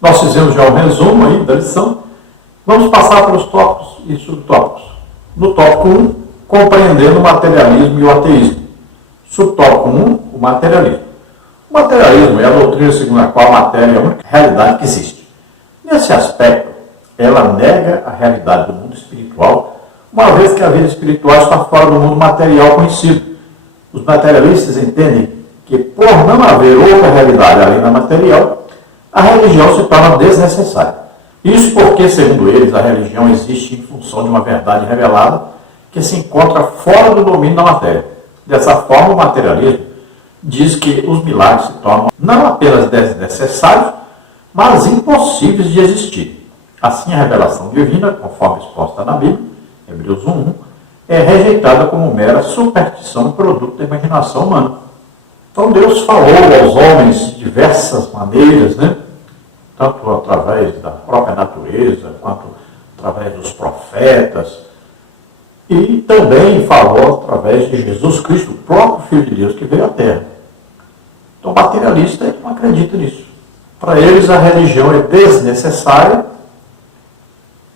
Nós fizemos já um resumo aí da lição. Vamos passar pelos tópicos e subtópicos. No tópico 1, compreendendo o materialismo e o ateísmo. Subtópico 1, o materialismo. O materialismo é a doutrina segundo a qual a matéria é a única realidade que existe. Nesse aspecto, ela nega a realidade do mundo espiritual, uma vez que a vida espiritual está fora do mundo material conhecido. Os materialistas entendem que, por não haver outra realidade além da material, a religião se torna desnecessária. Isso porque, segundo eles, a religião existe em função de uma verdade revelada que se encontra fora do domínio da matéria. Dessa forma, o materialismo diz que os milagres se tornam não apenas desnecessários, mas impossíveis de existir. Assim, a revelação divina, conforme exposta na Bíblia, Hebreus 1:1, é rejeitada como mera superstição produto da imaginação humana. Então Deus falou aos homens de diversas maneiras, tanto através da própria natureza, quanto através dos profetas, e também falou através de Jesus Cristo, o próprio Filho de Deus que veio à Terra. Então o materialista não acredita nisso. Para eles a religião é desnecessária,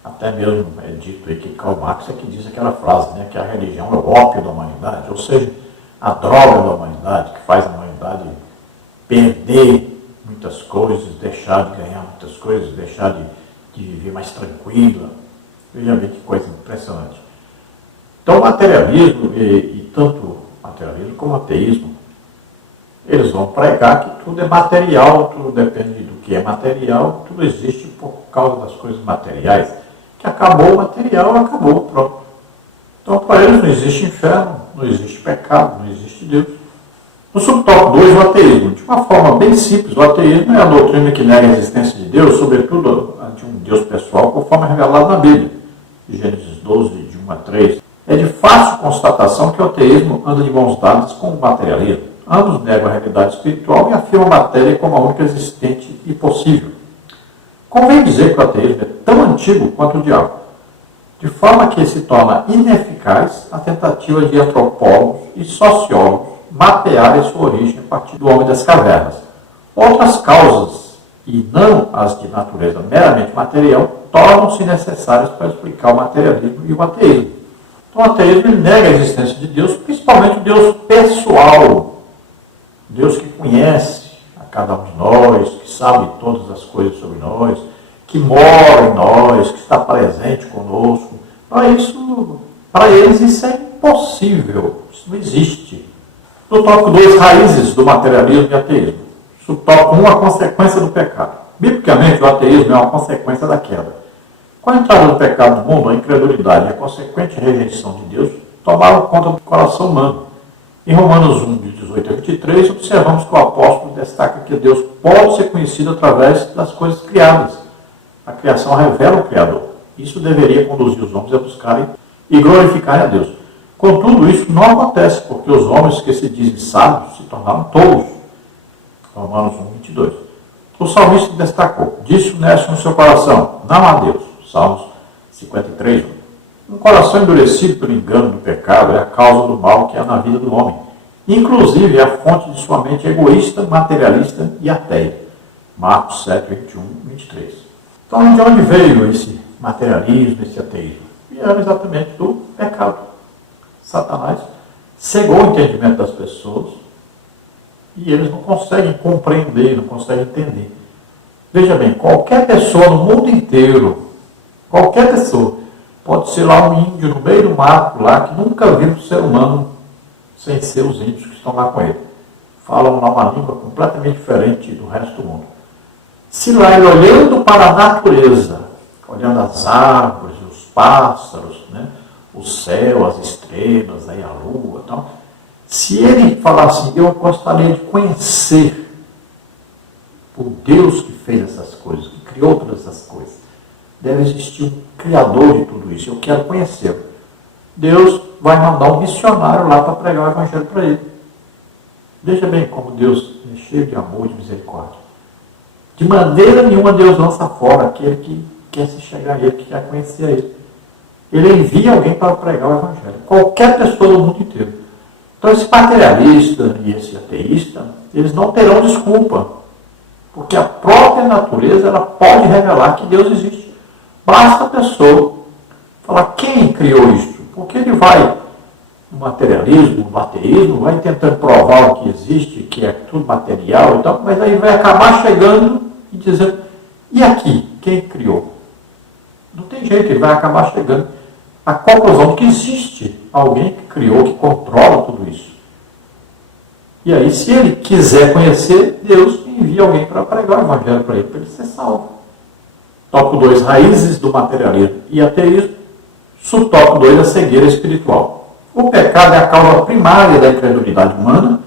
até mesmo é dito aí que Karl Marx é que diz aquela frase, que a religião é o ópio da humanidade, ou seja, a droga da humanidade, que faz a humanidade perder muitas coisas, deixar de ganhar muitas coisas, deixar de viver mais tranquila. Veja bem que coisa impressionante. Então o materialismo, e tanto o materialismo como o ateísmo, eles vão pregar que tudo é material, tudo depende do que é material, tudo existe por causa das coisas materiais. Que acabou o material, acabou, pronto. Então, para eles não existe inferno, não existe pecado, não existe Deus. No subtópico 2, o ateísmo. De uma forma bem simples, o ateísmo é a doutrina que nega a existência de Deus, sobretudo de um Deus pessoal, conforme é revelado na Bíblia. Gênesis 12, de 1-3. É de fácil constatação que o ateísmo anda de mãos dadas com o materialismo. Ambos negam a realidade espiritual e afirmam a matéria como a única existente e possível. Convém dizer que o ateísmo é tão antigo quanto o diabo, de forma que se torna ineficaz a tentativa de antropólogos e sociólogos mapearem sua origem a partir do homem das cavernas. Outras causas, e não as de natureza meramente material, tornam-se necessárias para explicar o materialismo e o ateísmo. Então o ateísmo nega a existência de Deus, principalmente o Deus pessoal, Deus que conhece a cada um de nós, que sabe todas as coisas sobre nós, que mora em nós, que está presente conosco. Para eles isso é impossível, isso não existe. No tópico 2, raízes do materialismo e ateísmo. Subtópico 1, a consequência do pecado. Biblicamente, o ateísmo é uma consequência da queda. Com a entrada do pecado no mundo, a incredulidade e a consequente rejeição de Deus tomaram conta do coração humano. Em Romanos 1, de 18-23, observamos que o apóstolo destaca que Deus pode ser conhecido através das coisas criadas. A criação revela o Criador. Isso deveria conduzir os homens a buscarem e glorificarem a Deus. Contudo, isso não acontece, porque os homens que se dizem sábios se tornaram tolos. Romanos 1, 22. O salmista destacou: disso neste no seu coração, não há Deus. Salmos 53. Um coração endurecido pelo engano do pecado é a causa do mal que há na vida do homem. Inclusive, é a fonte de sua mente egoísta, materialista e ateia. Marcos 7, 21, 23. Então, de onde veio esse materialismo, esse ateísmo? Vieram exatamente do pecado. Satanás cegou o entendimento das pessoas e eles não conseguem compreender, não conseguem entender. Veja bem, qualquer pessoa no mundo inteiro, qualquer pessoa, pode ser lá um índio no meio do mato, lá, que nunca viu um ser humano sem ser os índios que estão lá com ele. Falam lá uma língua completamente diferente do resto do mundo. Se lá ele olhando para a natureza, olhando as árvores, os pássaros, o céu, as estrelas, aí a lua e tal, se ele falar assim, eu gostaria de conhecer o Deus que fez essas coisas, que criou todas essas coisas, deve existir um Criador de tudo isso, eu quero conhecê-lo. Deus vai mandar um missionário lá para pregar o Evangelho para ele. Veja bem como Deus é cheio de amor e de misericórdia. De maneira nenhuma Deus lança fora aquele que quer se chegar a Ele, que quer conhecer a Ele. Ele envia alguém para pregar o Evangelho. Qualquer pessoa do mundo inteiro. Então esse materialista e esse ateísta, eles não terão desculpa Porque a própria natureza ela pode revelar que Deus existe. Basta a pessoa falar quem criou isso. Porque ele vai no materialismo, no ateísmo, vai tentando provar o que existe, que é tudo material e tal, mas aí vai acabar chegando e dizendo, e aqui, quem criou? Não tem jeito, ele vai acabar chegando à conclusão de que existe alguém que criou, que controla tudo isso. E aí, se ele quiser conhecer, Deus envia alguém para pregar o evangelho para ele ser salvo. Tópico 2, raízes do materialismo e ateísmo. Subtópico 2, a cegueira espiritual. O pecado é a causa primária da incredulidade humana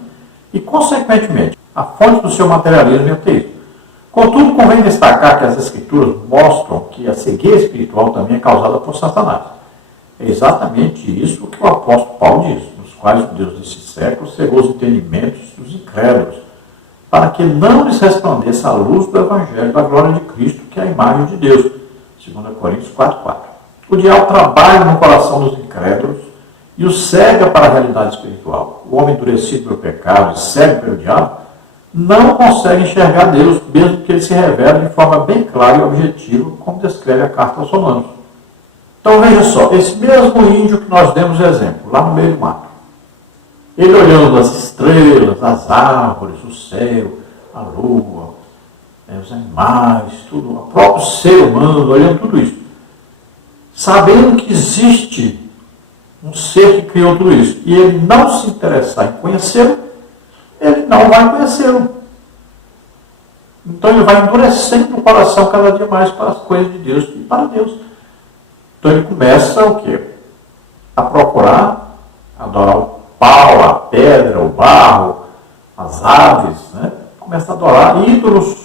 e, consequentemente, a fonte do seu materialismo e ateísmo. Contudo, convém destacar que as Escrituras mostram que a cegueira espiritual também é causada por Satanás. É exatamente isso que o apóstolo Paulo diz, nos quais o Deus desse século cegou os entendimentos dos incrédulos, para que não lhes resplandeça a luz do Evangelho da glória de Cristo, que é a imagem de Deus. 2 Coríntios 4:4. O diabo trabalha no coração dos incrédulos e o cega para a realidade espiritual. O homem endurecido pelo pecado e cego pelo diabo não consegue enxergar Deus, mesmo que ele se revele de forma bem clara e objetiva, como descreve a carta aos Romanos. Então veja só, esse mesmo índio que nós demos exemplo, lá no meio do mato, ele olhando as estrelas, as árvores, o céu, a lua, os animais, tudo, o próprio ser humano, olhando tudo isso, sabendo que existe um ser que criou tudo isso, e ele não se interessar em conhecê-lo, ele não vai conhecê-lo. Então ele vai endurecendo o coração cada dia mais para as coisas de Deus e para Deus. Então ele começa o quê? A procurar adorar o pau, a pedra, o barro, as aves, né? Começa a adorar ídolos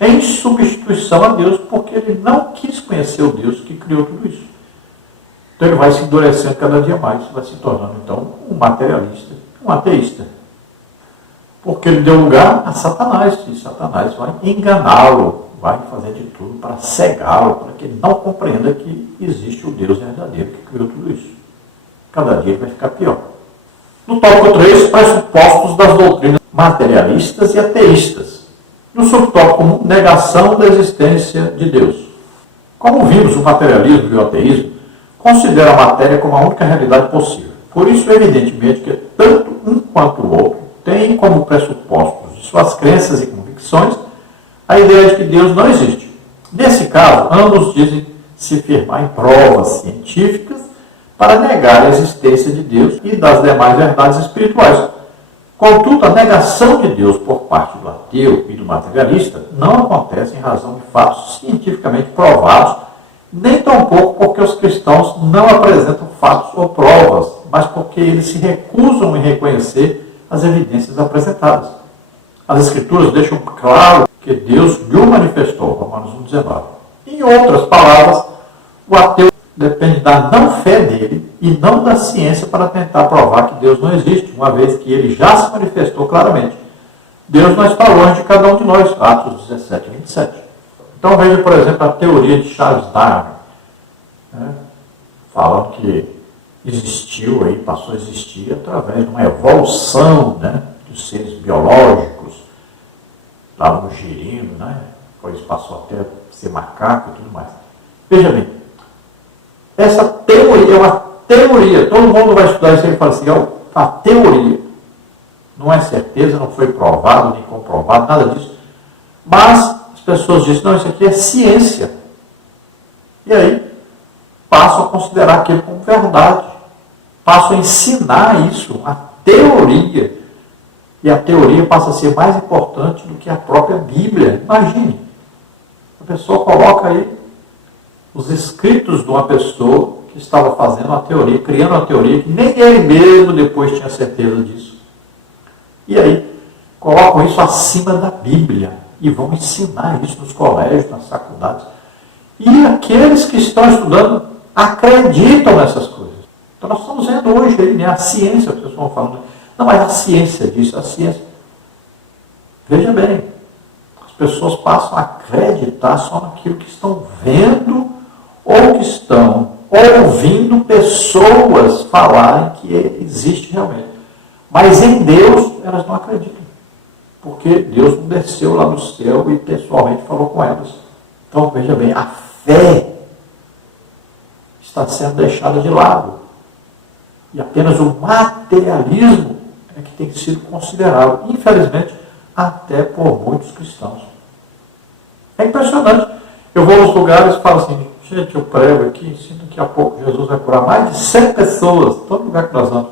em substituição a Deus, porque ele não quis conhecer o Deus que criou tudo isso. Então ele vai se endurecendo cada dia mais, vai se tornando então um materialista, um ateísta. Porque ele deu lugar a Satanás, e Satanás vai enganá-lo, vai fazer de tudo para cegá-lo, para que ele não compreenda que existe o Deus verdadeiro que criou tudo isso. Cada dia ele vai ficar pior. No tópico 3, pressupostos das doutrinas materialistas e ateístas. No subtópico 1, negação da existência de Deus. Como vimos, o materialismo e o ateísmo consideram a matéria como a única realidade possível. Por isso, evidentemente, que tanto um quanto o outro têm como pressupostos de suas crenças e convicções a ideia de que Deus não existe. Nesse caso, ambos dizem se firmar em provas científicas para negar a existência de Deus e das demais verdades espirituais. Contudo, a negação de Deus por parte do ateu e do materialista não acontece em razão de fatos cientificamente provados, nem tampouco porque os cristãos não apresentam fatos ou provas, mas porque eles se recusam em reconhecer as evidências apresentadas. As Escrituras deixam claro que Deus lhe manifestou, Romanos 1,19. Em outras palavras, o ateu depende da não-fé dele e não da ciência para tentar provar que Deus não existe, uma vez que ele já se manifestou claramente. Deus não está longe de cada um de nós, Atos 17 e 27. Então veja, por exemplo, a teoria de Charles Darwin, né, falando que existiu aí, passou a existir através de uma evolução, né, dos seres biológicos, lá no girino, né, depois passou até a ser macaco e tudo mais. Veja bem, essa teoria é uma teoria, todo mundo vai estudar isso aí e fala assim, ó, a teoria, não é certeza, não foi provado, nem comprovado, nada disso, mas as pessoas dizem, não, isso aqui é ciência, e aí passam a considerar aquilo como verdade, passam a ensinar isso, a teoria, e a teoria passa a ser mais importante do que a própria Bíblia. Imagine, a pessoa coloca aí os escritos de uma pessoa que estava fazendo uma teoria, criando uma teoria que nem ele mesmo depois tinha certeza disso. E aí, colocam isso acima da Bíblia e vão ensinar isso nos colégios, nas faculdades. E aqueles que estão estudando acreditam nessas coisas. Então nós estamos vendo hoje aí, né, a ciência, as pessoas estão falando, não, mas a ciência disso, a ciência. Veja bem, as pessoas passam a acreditar só naquilo que estão vendo ou que estão ouvindo pessoas falarem que existe realmente. Mas em Deus elas não acreditam. porque Deus não desceu lá do céu e pessoalmente falou com elas. Então, veja bem, a fé está sendo deixada de lado. E apenas o materialismo é que tem sido considerado, infelizmente, até por muitos cristãos. É impressionante. Eu vou nos lugares e falo assim, gente, eu prego aqui, ensino que a pouco Jesus vai curar mais de 100 pessoas, todo lugar que nós vamos.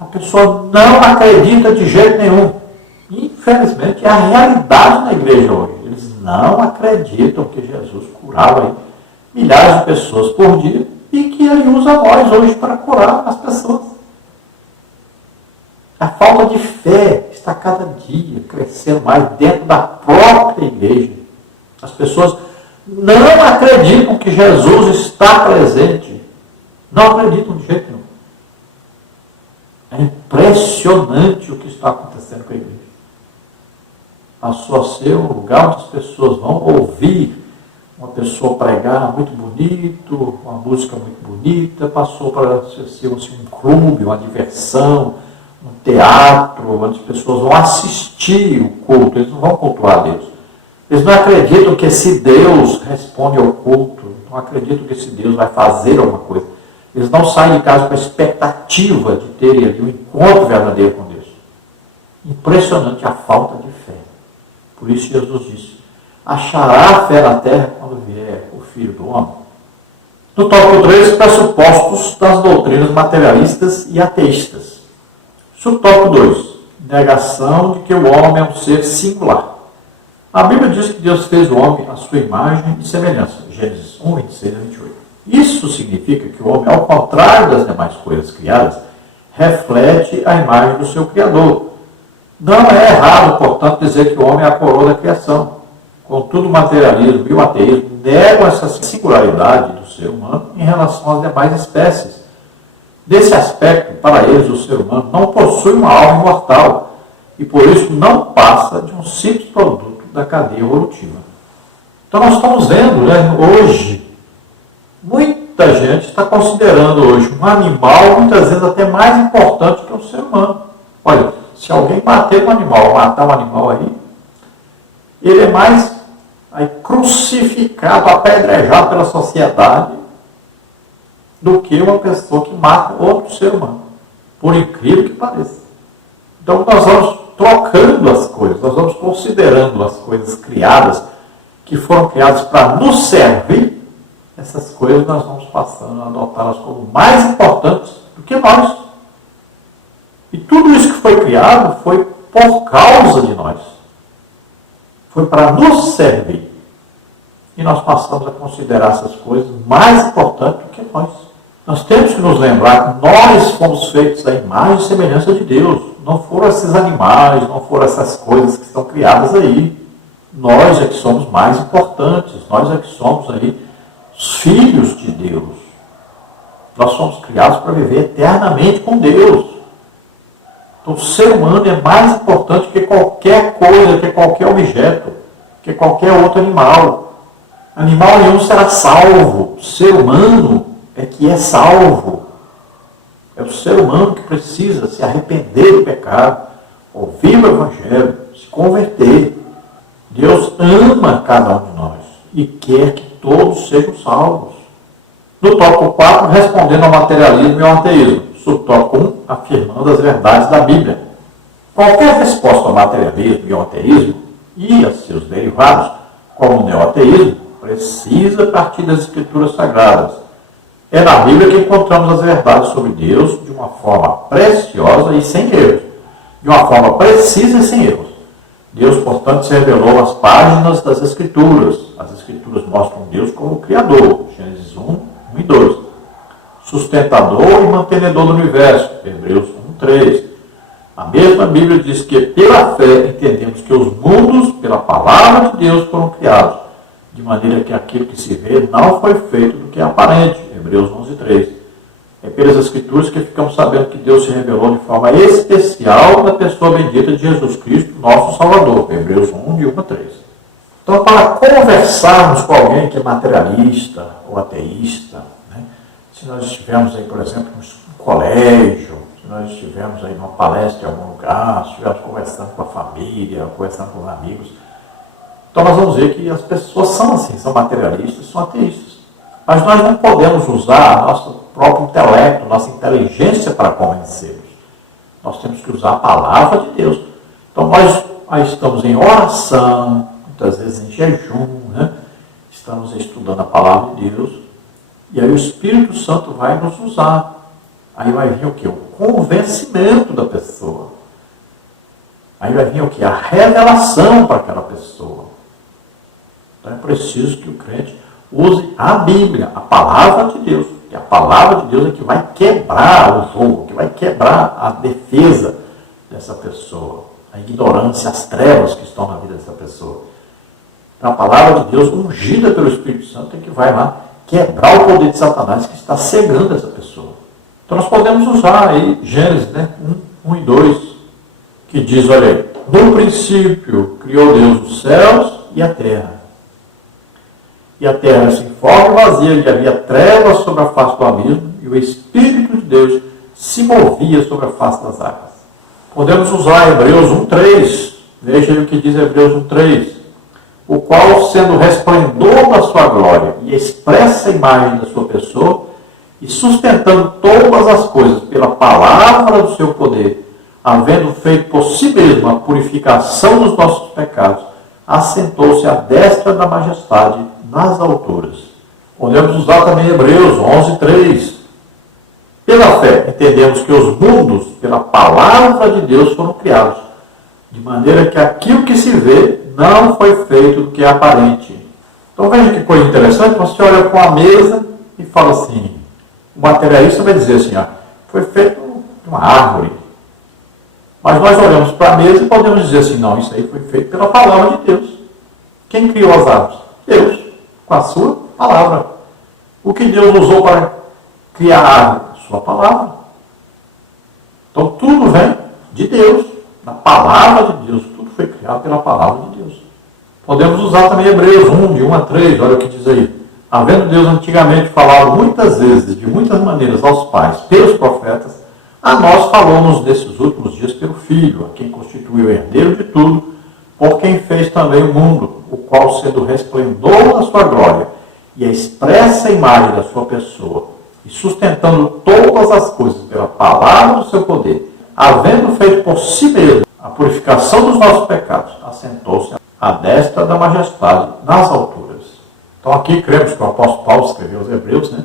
A pessoa não acredita de jeito nenhum. Infelizmente, é a realidade na igreja hoje. Eles não acreditam que Jesus curava aí milhares de pessoas por dia e que Ele usa nós hoje para curar as pessoas. A falta de fé está cada dia crescendo mais dentro da própria igreja. As pessoas não acreditam que Jesus está presente. Não acreditam de jeito nenhum. É impressionante o que está acontecendo com a igreja. Passou a ser um lugar onde as pessoas vão ouvir uma pessoa pregar muito bonito, uma música muito bonita, passou para ser um clube, uma diversão, um teatro, onde as pessoas vão assistir o culto, eles não vão cultuar a Deus. Eles não acreditam que esse Deus responde ao culto, não acreditam que esse Deus vai fazer alguma coisa. Eles não saem de casa com a expectativa de terem ali um encontro verdadeiro com Deus. Impressionante a falta de fé. Por isso Jesus disse, achará fé na terra quando vier o Filho do Homem. No tópico 3, pressupostos das doutrinas materialistas e ateístas. Subtópico 2, negação de que o homem é um ser singular. A Bíblia diz que Deus fez o homem à sua imagem e semelhança. Gênesis 1, 26 a 28. Isso significa que o homem, ao contrário das demais coisas criadas, reflete a imagem do seu Criador. Não é errado, portanto, dizer que o homem é a coroa da criação. Contudo, o materialismo e o ateísmo negam essa singularidade do ser humano em relação às demais espécies. Desse aspecto, para eles, o ser humano não possui uma alma imortal e, por isso, não passa de um simples produto da cadeia evolutiva. Então, nós estamos vendo, hoje, muita gente está considerando hoje um animal, muitas vezes até mais importante que um ser humano. Olha, se alguém bater um animal, matar um animal aí, ele é mais crucificado, apedrejado pela sociedade do que uma pessoa que mata outro ser humano. Por incrível que pareça. Então nós vamos trocando as coisas, nós vamos considerando as coisas criadas, que foram criadas para nos servir, essas coisas nós vamos passando a adotá-las como mais importantes do que nós. E tudo isso que foi criado foi por causa de nós. Foi para nos servir. E nós passamos a considerar essas coisas mais importantes do que nós. Nós temos que nos lembrar que nós fomos feitos à imagem e semelhança de Deus. Não foram esses animais, não foram essas coisas que estão criadas aí. Nós é que somos mais importantes. Nós é que somos aí os filhos de Deus. Nós somos criados para viver eternamente com Deus. Então, o ser humano é mais importante que qualquer coisa, que qualquer objeto, que qualquer outro animal. Animal nenhum será salvo. O ser humano é que é salvo. É o ser humano que precisa se arrepender do pecado, ouvir o Evangelho, se converter. Deus ama cada um de nós e quer que todos sejam salvos. No tópico 4, respondendo ao materialismo e ao ateísmo. Subtópico 1, afirmando as verdades da Bíblia. Qualquer resposta ao materialismo e ao ateísmo e a seus derivados, como o neoateísmo, precisa partir das Escrituras Sagradas. É na Bíblia que encontramos as verdades sobre Deus de uma forma preciosa e sem erros. De uma forma precisa e sem erros. Deus, portanto, se revelou nas páginas das Escrituras. As Escrituras mostram Deus como Criador. Gênesis 1, 1 e 2. Sustentador e mantenedor do universo. Hebreus 1, 3. A mesma Bíblia diz que pela fé entendemos que os mundos, pela palavra de Deus, foram criados, de maneira que aquilo que se vê não foi feito do que é aparente. Hebreus 11, 3. É pelas Escrituras que ficamos sabendo que Deus se revelou de forma especial na pessoa bendita de Jesus Cristo, nosso Salvador. Hebreus 1, de 1 a 3. Então, para conversarmos com alguém que é materialista ou ateísta, se nós estivermos aí, por exemplo, no colégio, se nós estivemos aí numa palestra em algum lugar, estivemos conversando com a família, conversando com os amigos. Então nós vamos ver que as pessoas são assim, são materialistas, são ateístas. Mas nós não podemos usar nosso próprio intelecto, nossa inteligência para convencê-los. Nós temos que usar a palavra de Deus. Então nós aí estamos em oração, muitas vezes em jejum, né? Estamos estudando a palavra de Deus, e aí o Espírito Santo vai nos usar. Aí vai vir o quê? O convencimento da pessoa. Aí vai vir o quê? A revelação para aquela pessoa. Então é preciso que o crente use a Bíblia, a palavra de Deus. E a palavra de Deus é que vai quebrar o jogo, que vai quebrar a defesa dessa pessoa, a ignorância, as trevas que estão na vida dessa pessoa. Então a palavra de Deus, ungida pelo Espírito Santo, é que vai lá quebrar o poder de Satanás que está cegando essa pessoa. Então nós podemos usar aí Gênesis 1 e 2, que diz, olha aí, no princípio criou Deus os céus e a terra. E a terra era sem forma e vazia, e havia trevas sobre a face do abismo, e o Espírito de Deus se movia sobre a face das águas. Podemos usar Hebreus 1:3. Veja aí o que diz Hebreus 1:3. O qual, sendo o resplendor da sua glória e expressa imagem da sua pessoa, e sustentando todas as coisas pela palavra do seu poder, havendo feito por si mesmo a purificação dos nossos pecados, assentou-se à destra da majestade nas alturas. Podemos usar também Hebreus 11:3. Pela fé, entendemos que os mundos, pela palavra de Deus, foram criados, de maneira que aquilo que se vê não foi feito do que é aparente. Então veja que coisa interessante, você olha para uma mesa e fala assim, o materialista vai dizer assim, foi feito de uma árvore. Mas nós olhamos para a mesa e podemos dizer assim, não, isso aí foi feito pela palavra de Deus. Quem criou as árvores? Deus, com a sua palavra. O que Deus usou para criar a árvore? Sua palavra. Então tudo vem de Deus, da palavra de Deus. Tudo foi criado pela palavra de Deus. Podemos usar também Hebreus 1, de 1 a 3, olha o que diz aí. Havendo Deus antigamente falado muitas vezes, de muitas maneiras aos pais, pelos profetas, a nós falou-nos nesses últimos dias pelo Filho, a quem constituiu o herdeiro de tudo, por quem fez também o mundo, o qual, sendo o resplendor da sua glória e a expressa imagem da sua pessoa, e sustentando todas as coisas pela palavra do seu poder, havendo feito por si mesmo a purificação dos nossos pecados, assentou-se à destra da majestade nas alturas. Então aqui cremos que o apóstolo Paulo escreveu aos Hebreus, né?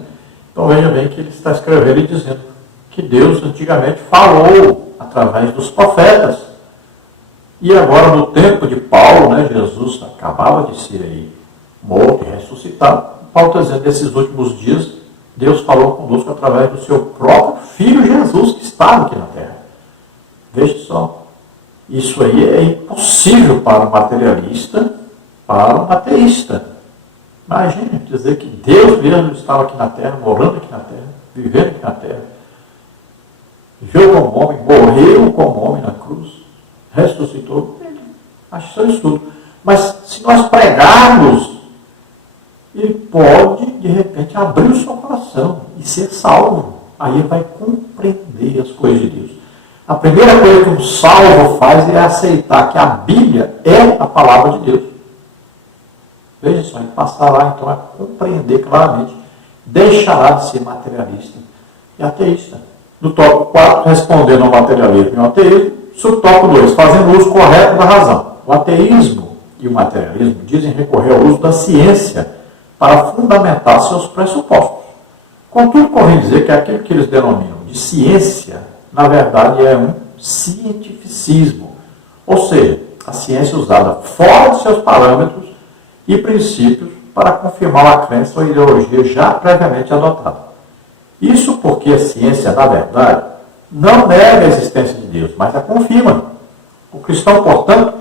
Então veja bem que ele está escrevendo e dizendo que Deus antigamente falou através dos profetas. E agora no tempo de Paulo, né, Jesus acabava de ser aí morto e ressuscitado. Paulo está dizendo, nesses últimos dias, Deus falou conosco através do seu próprio Filho Jesus, que estava aqui na terra. Veja só, isso aí é impossível para o materialista, para o ateísta. Imagine dizer que Deus mesmo estava aqui na terra, morando aqui na terra, vivendo aqui na terra. Viveu como homem, morreu como homem na cruz, ressuscitou. Acho que isso tudo. Mas se nós pregarmos, ele pode, de repente, abrir o seu coração e ser salvo. Aí ele vai compreender as coisas de Deus. A primeira coisa que um salvo faz é aceitar que a Bíblia é a palavra de Deus. Veja só, ele passará então a compreender claramente, deixará de ser materialista e ateísta. No tópico 4, respondendo ao materialismo e ao ateísmo, subtópico 2, fazendo uso correto da razão. O ateísmo e o materialismo dizem recorrer ao uso da ciência para fundamentar seus pressupostos. Contudo, convém dizer que aquilo que eles denominam de ciência, na verdade, é um cientificismo, ou seja, a ciência usada fora de seus parâmetros e princípios para confirmar a crença ou a ideologia já previamente adotada. Isso porque a ciência, na verdade, não nega a existência de Deus, mas a confirma. O cristão, portanto,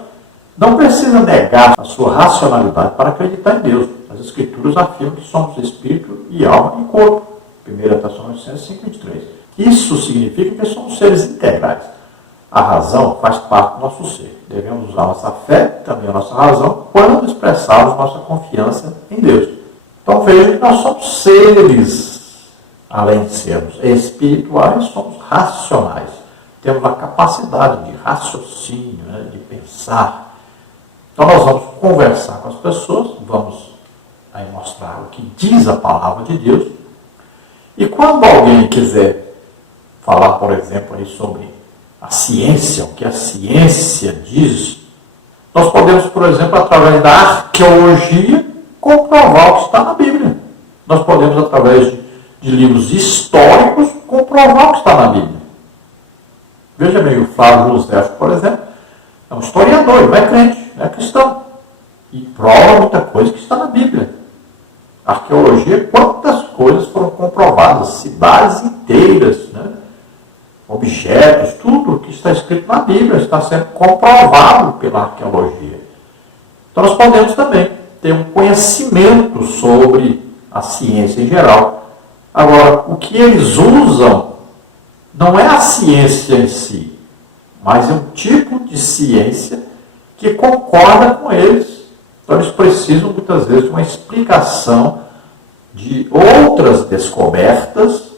não precisa negar a sua racionalidade para acreditar em Deus. As Escrituras afirmam que somos espírito e alma e corpo. 1 Tessalonicenses 5:23. Isso significa que somos seres integrais. A razão faz parte do nosso ser. Devemos usar nossa fé, também a nossa razão, quando expressarmos nossa confiança em Deus. Então veja que nós somos seres além de sermos espirituais, somos racionais. Temos a capacidade de raciocínio, né, de pensar. Então nós vamos conversar com as pessoas, vamos aí mostrar o que diz a palavra de Deus. E quando alguém quiser falar, por exemplo, aí sobre a ciência, o que a ciência diz, nós podemos, por exemplo, através da arqueologia, comprovar o que está na Bíblia. Nós podemos, através de livros históricos, comprovar o que está na Bíblia. Veja bem, o Flávio José, por exemplo, é um historiador, ele não é crente, não é cristão. E prova muita coisa que está na Bíblia. A arqueologia, quantas coisas foram comprovadas, cidades inteiras, né? Objetos, tudo que está escrito na Bíblia está sendo comprovado pela arqueologia. Então nós podemos também ter um conhecimento sobre a ciência em geral. Agora, o que eles usam não é a ciência em si, mas é um tipo de ciência que concorda com eles. Então eles precisam muitas vezes de uma explicação de outras descobertas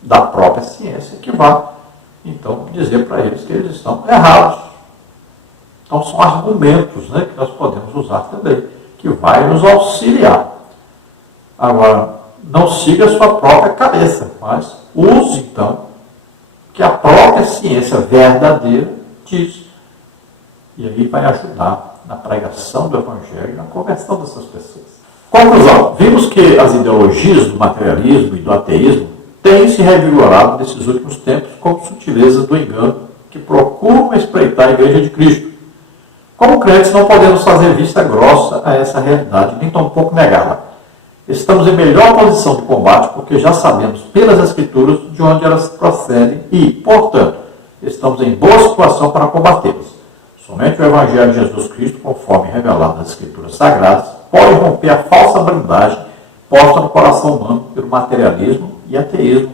da própria ciência que vá, então, dizer para eles que eles estão errados. Então são argumentos, né, que nós podemos usar também, que vai nos auxiliar. Agora, não siga a sua própria cabeça, mas use então que a própria ciência verdadeira diz. E aí vai ajudar na pregação do Evangelho e na conversão dessas pessoas. Conclusão. Vimos que as ideologias do materialismo e do ateísmo têm se revigorado nesses últimos tempos como sutilezas do engano que procuram espreitar a Igreja de Cristo. Como crentes, não podemos fazer vista grossa a essa realidade, nem tampouco negá-la. Estamos em melhor posição de combate porque já sabemos pelas Escrituras de onde elas procedem e, portanto, estamos em boa situação para combatê-las. Somente o Evangelho de Jesus Cristo, conforme revelado nas Escrituras Sagradas, pode romper a falsa blindagem posta no coração humano pelo materialismo e ateísmo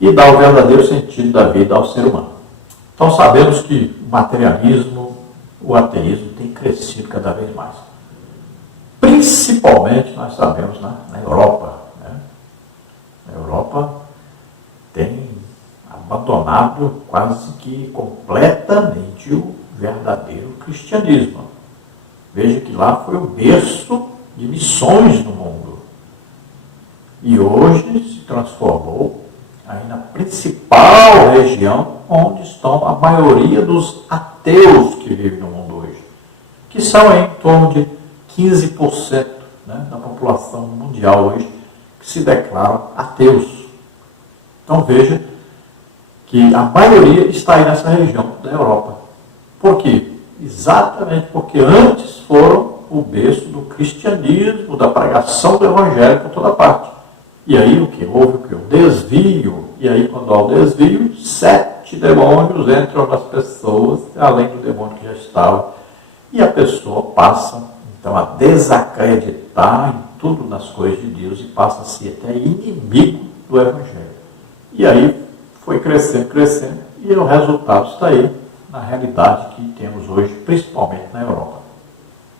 e dar o verdadeiro sentido da vida ao ser humano. Então sabemos que o materialismo, o ateísmo tem crescido cada vez mais. Principalmente, nós sabemos, na Europa. Né? A Europa tem abandonado quase que completamente o verdadeiro cristianismo. Veja que lá foi o berço de missões no mundo. E hoje se transformou aí na principal região onde estão a maioria dos ateus que vivem no mundo hoje, que são em torno de 15%, né, da população mundial hoje que se declaram ateus. Então veja que a maioria está aí nessa região da Europa. Por quê? Exatamente porque antes foram o berço do cristianismo, da pregação do Evangelho por toda parte. E aí o que? Houve o que? O desvio. E aí quando há o desvio, 7 demônios entram nas pessoas, além do demônio que já estava. E a pessoa passa, então, a desacreditar em tudo nas coisas de Deus e passa a ser até inimigo do Evangelho. E aí foi crescendo, crescendo, e o resultado está aí na realidade que temos hoje, principalmente na Europa.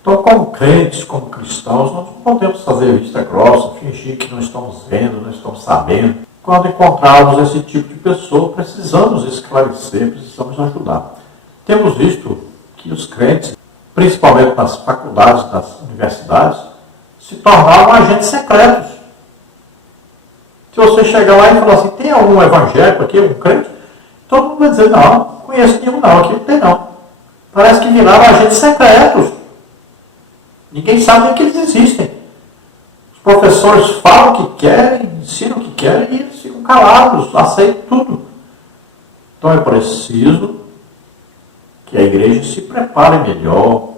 Então, como crentes, como cristãos, nós não podemos fazer vista grossa, fingir que não estamos vendo, não estamos sabendo. Quando encontrarmos esse tipo de pessoa, precisamos esclarecer, precisamos ajudar. Temos visto que os crentes, principalmente nas faculdades, nas universidades, se tornaram agentes secretos. Se você chegar lá e falar assim, tem algum evangélico aqui, algum crente? Todo mundo vai dizer, não conheço nenhum não, aqui não tem não. Parece que viraram agentes secretos. Ninguém sabe nem que eles existem. Os professores falam o que querem, ensinam o que querem e eles ficam calados, aceitam tudo. Então é preciso que a igreja se prepare melhor,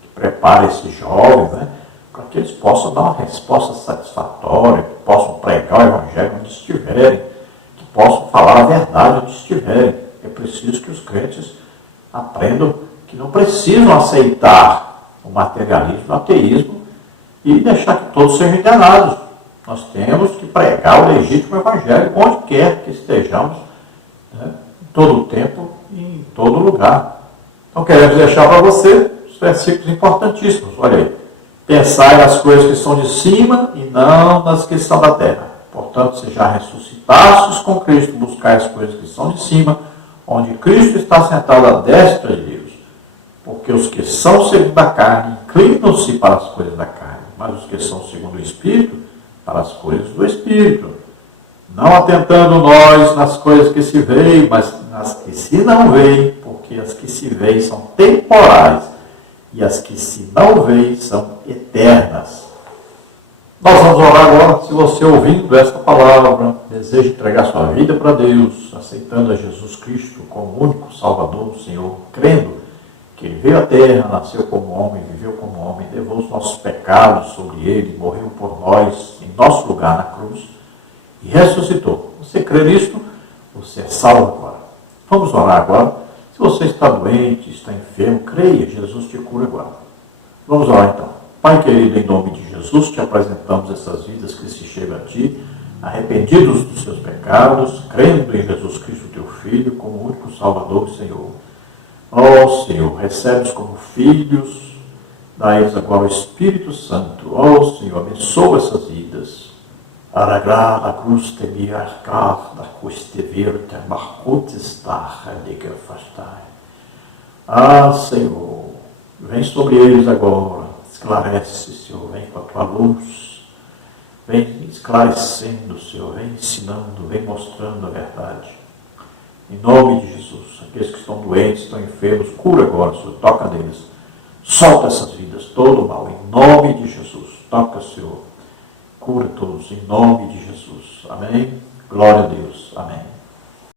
que prepare esses jovens, né, para que eles possam dar uma resposta satisfatória, que possam pregar o Evangelho onde estiverem, que possam falar a verdade onde estiverem. É preciso que os crentes aprendam que não precisam aceitar o materialismo, o ateísmo e deixar que todos sejam enganados. Nós temos que pregar o legítimo Evangelho onde quer que estejamos, né, em todo o tempo e em todo lugar. Então queremos deixar para você os versículos importantíssimos. Olha aí. Pensai nas coisas que são de cima e não nas que são da terra. Portanto, se já ressuscitastes com Cristo, buscai as coisas que são de cima, onde Cristo está sentado à destra de Deus. Porque os que são segundo a carne inclinam-se para as coisas da carne, mas os que são segundo o Espírito, para as coisas do Espírito. Não atentando nós nas coisas que se veem, mas nas que se não veem, porque as que se veem são temporais, e as que se não veem são eternas. Nós vamos orar agora. Se você, ouvindo esta palavra, deseja entregar sua vida para Deus, aceitando a Jesus Cristo como único Salvador, Senhor, crendo que Ele veio à terra, nasceu como homem, viveu como homem, levou os nossos pecados sobre Ele, morreu por nós, em nosso lugar na cruz, e ressuscitou. Você crê nisto? Você é salvo agora. Vamos orar agora. Se você está doente, está enfermo, creia, Jesus te cura agora. Vamos orar então. Pai querido, em nome de Jesus, te apresentamos essas vidas que se chegam a Ti, arrependidos dos seus pecados, crendo em Jesus Cristo, Teu Filho, como único Salvador e Senhor. Ó Senhor, recebe-os como filhos, dá-lhes agora o Espírito Santo. Ó Senhor, abençoa essas vidas. Aragrá, a cruz te miarcar, da cruz te virte, marcutestar, de afastar. Ah, Senhor, vem sobre eles agora. Esclarece, Senhor, vem com a tua luz, vem esclarecendo, Senhor, vem ensinando, vem mostrando a verdade. Em nome de Jesus, aqueles que estão doentes, estão enfermos, cura agora, Senhor, toca neles, solta essas vidas, todo o mal, em nome de Jesus, toca, Senhor, cura todos, em nome de Jesus, amém? Glória a Deus, amém.